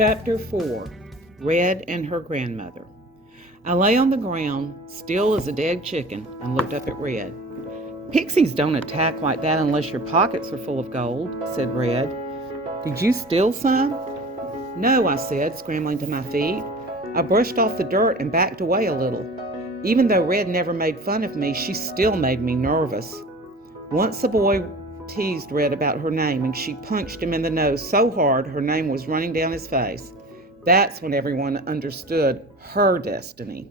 Chapter 4, Red and Her Grandmother. I lay on the ground, still as a dead chicken, and looked up at Red. "Pixies don't attack like that unless your pockets are full of gold," said Red. "Did you steal some?" "No," I said, scrambling to my feet. I brushed off the dirt and backed away a little. Even though Red never made fun of me, she still made me nervous. Once a boy teased Red about her name, and she punched him in the nose so hard her name was running down his face. That's when everyone understood her destiny.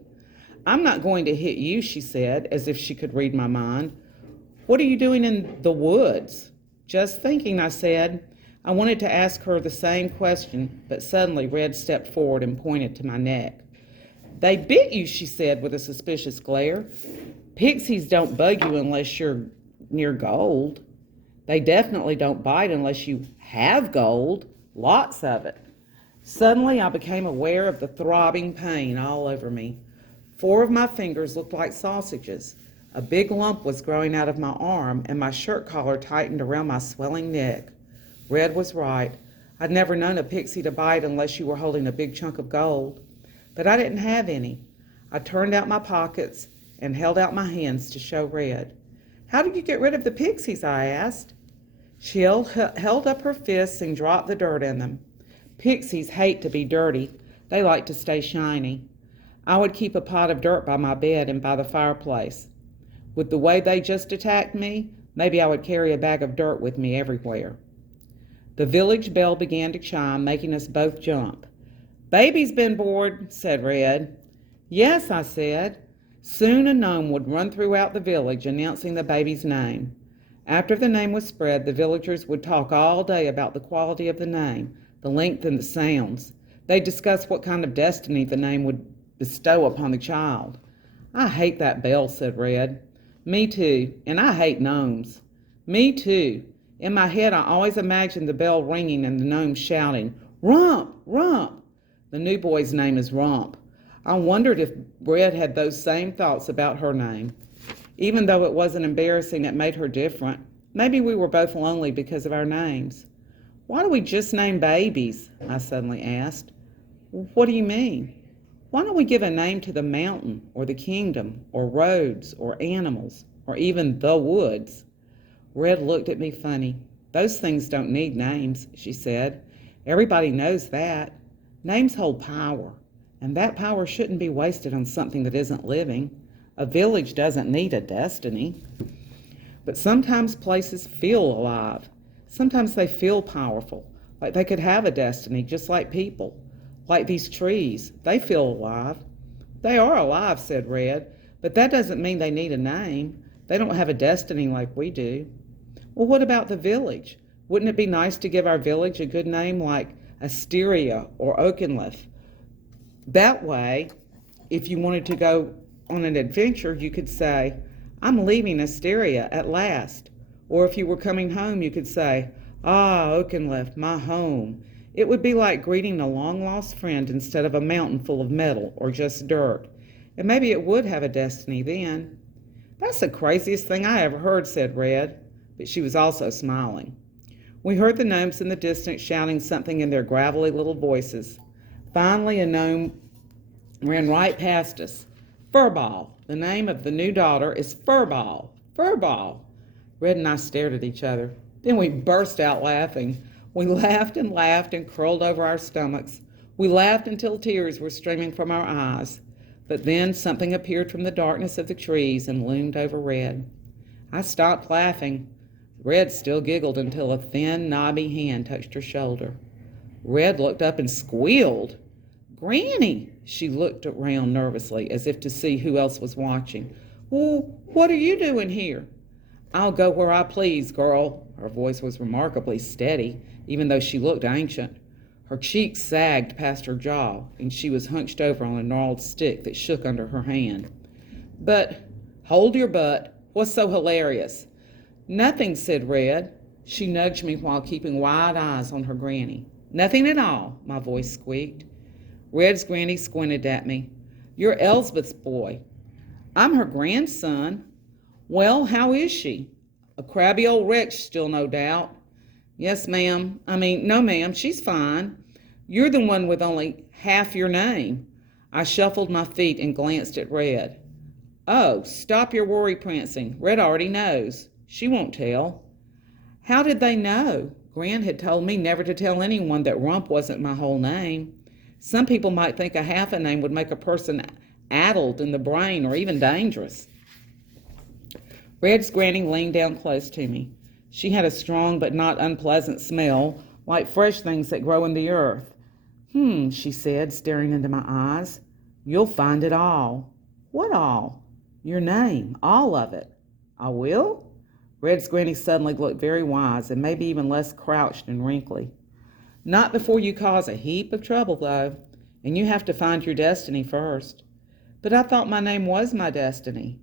"I'm not going to hit you," she said, as if she could read my mind. "What are you doing in the woods?" "Just thinking," I said. I wanted to ask her the same question, but suddenly Red stepped forward and pointed to my neck. "They bit you," she said with a suspicious glare. "Pixies don't bug you unless you're near gold. They definitely don't bite unless you have gold, lots of it." Suddenly I became aware of the throbbing pain all over me. 4 of my fingers looked like sausages. A big lump was growing out of my arm, and my shirt collar tightened around my swelling neck. Red was right. I'd never known a pixie to bite unless you were holding a big chunk of gold. But I didn't have any. I turned out my pockets and held out my hands to show Red. "How did you get rid of the pixies?" I asked. She held up her fists and dropped the dirt in them. Pixies hate to be dirty. They like to stay shiny. I would keep a pot of dirt by my bed and by the fireplace. With the way they just attacked me, maybe I would carry a bag of dirt with me everywhere. The village bell began to chime, making us both jump. "Baby's been bored," said Red. "Yes," I said. Soon a gnome would run throughout the village announcing the baby's name. After the name was spread, the villagers would talk all day about the quality of the name, the length and the sounds. They'd discuss what kind of destiny the name would bestow upon the child. "I hate that bell," said Red. "Me too, and I hate gnomes." "Me too. In my head I always imagined the bell ringing and the gnome shouting, 'Rump! Rump!' The new boy's name is Rump. I wondered if Red had those same thoughts about her name. Even though it wasn't embarrassing, it made her different. Maybe we were both lonely because of our names. "Why do we just name babies?" I suddenly asked. "What do you mean?" "Why don't we give a name to the mountain or the kingdom or roads or animals or even the woods?" Red looked at me funny. "Those things don't need names," she said. "Everybody knows that. Names hold power, and that power shouldn't be wasted on something that isn't living. A village doesn't need a destiny." But sometimes places feel alive. Sometimes they feel powerful, like they could have a destiny, just like people. Like these trees, they feel alive. "They are alive," said Red, "but that doesn't mean they need a name. They don't have a destiny like we do." "Well, what about the village? Wouldn't it be nice to give our village a good name like Asteria or Oakenliff? That way, if you wanted to go on an adventure, you could say, 'I'm leaving Asteria at last.' Or if you were coming home, you could say, 'Ah, Oakenliff, my home.' It would be like greeting a long-lost friend instead of a mountain full of metal or just dirt. And maybe it would have a destiny then." "That's the craziest thing I ever heard," said Red, but she was also smiling. We heard the gnomes in the distance shouting something in their gravelly little voices. Finally, a gnome ran right past us. "Furball. The name of the new daughter is Furball. Furball." Red and I stared at each other. Then we burst out laughing. We laughed and curled over our stomachs. We laughed until tears were streaming from our eyes. But then something appeared from the darkness of the trees and loomed over Red. I stopped laughing. Red still giggled until a thin, knobby hand touched her shoulder. Red looked up and squealed. "Granny!" She looked around nervously, as if to see who else was watching. "Well, what are you doing here?" "I'll go where I please, girl." Her voice was remarkably steady, even though she looked ancient. Her cheeks sagged past her jaw, and she was hunched over on a gnarled stick that shook under her hand. "But, hold your butt. What's so hilarious?" "Nothing," said Red. She nudged me while keeping wide eyes on her granny. "Nothing at all," my voice squeaked. Red's granny squinted at me. "You're Elsbeth's boy." "I'm her grandson." "Well, how is she?" "A crabby old wretch still, no doubt." No, ma'am, she's fine. You're the one with only half your name. I shuffled my feet and glanced at Red. Oh, stop your worry prancing. Red already knows. She won't tell. How did they know? Gran had told me never to tell anyone that Rump wasn't my whole name. Some people might think a half a name would make a person addled in the brain or even dangerous. Red's granny leaned down close to me. She had a strong but not unpleasant smell, like fresh things that grow in the earth. She said, staring into my eyes. You'll find it all. What all? Your name, all of it. I will? Red's granny suddenly looked very wise and maybe even less crouched and wrinkly. Not before you cause a heap of trouble, though, and you have to find your destiny first. But I thought my name was my destiny.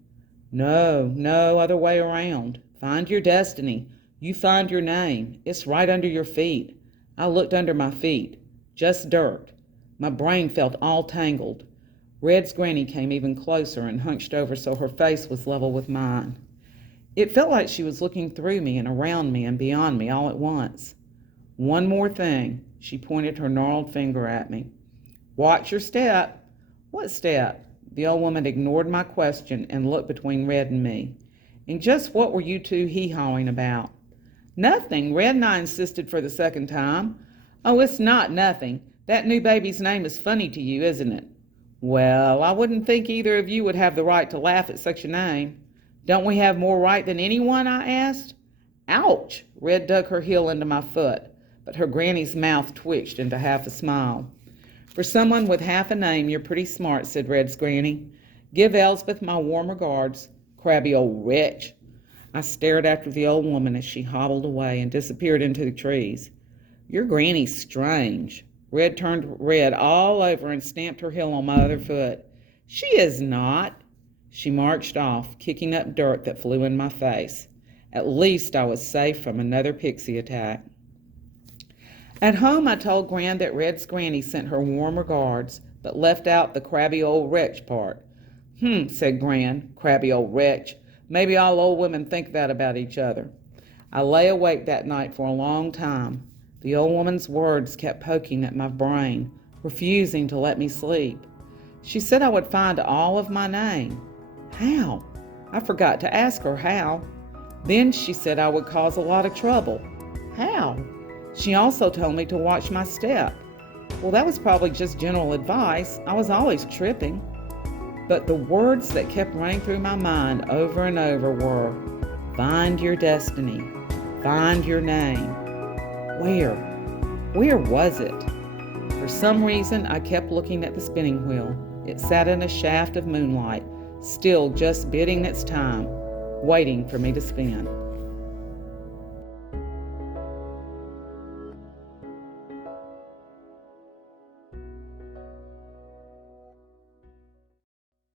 No other way around. Find your destiny. You find your name. It's right under your feet. I looked under my feet. Just dirt. My brain felt all tangled. Red's granny came even closer and hunched over so her face was level with mine. It felt like she was looking through me and around me and beyond me all at once. One more thing. She pointed her gnarled finger at me. Watch your step. What step? The old woman ignored my question and looked between Red and me. And just what were you two hee-hawing about? Nothing, Red and I insisted for the second time. Oh, it's not nothing. That new baby's name is funny to you, isn't it? Well, I wouldn't think either of you would have the right to laugh at such a name. Don't we have more right than anyone, I asked. Ouch! Red dug her heel into my foot, but her granny's mouth twitched into half a smile. For someone with half a name, you're pretty smart, said Red's granny. Give Elsbeth my warm regards, crabby old wretch. I stared after the old woman as she hobbled away and disappeared into the trees. Your granny's strange. Red turned red all over and stamped her heel on my other foot. She is not. She marched off, kicking up dirt that flew in my face. At least I was safe from another pixie attack. At home, I told Gran that Red's granny sent her warm regards, but left out the crabby old wretch part. Said Gran, crabby old wretch. Maybe all old women think that about each other. I lay awake that night for a long time. The old woman's words kept poking at my brain, refusing to let me sleep. She said I would find all of my name. How? I forgot to ask her how. Then she said I would cause a lot of trouble. How? She also told me to watch my step. Well, that was probably just general advice. I was always tripping. But the words that kept running through my mind over and over were, find your destiny, find your name. Where was it? For some reason, I kept looking at the spinning wheel. It sat in a shaft of moonlight, still just bidding its time, waiting for me to spin.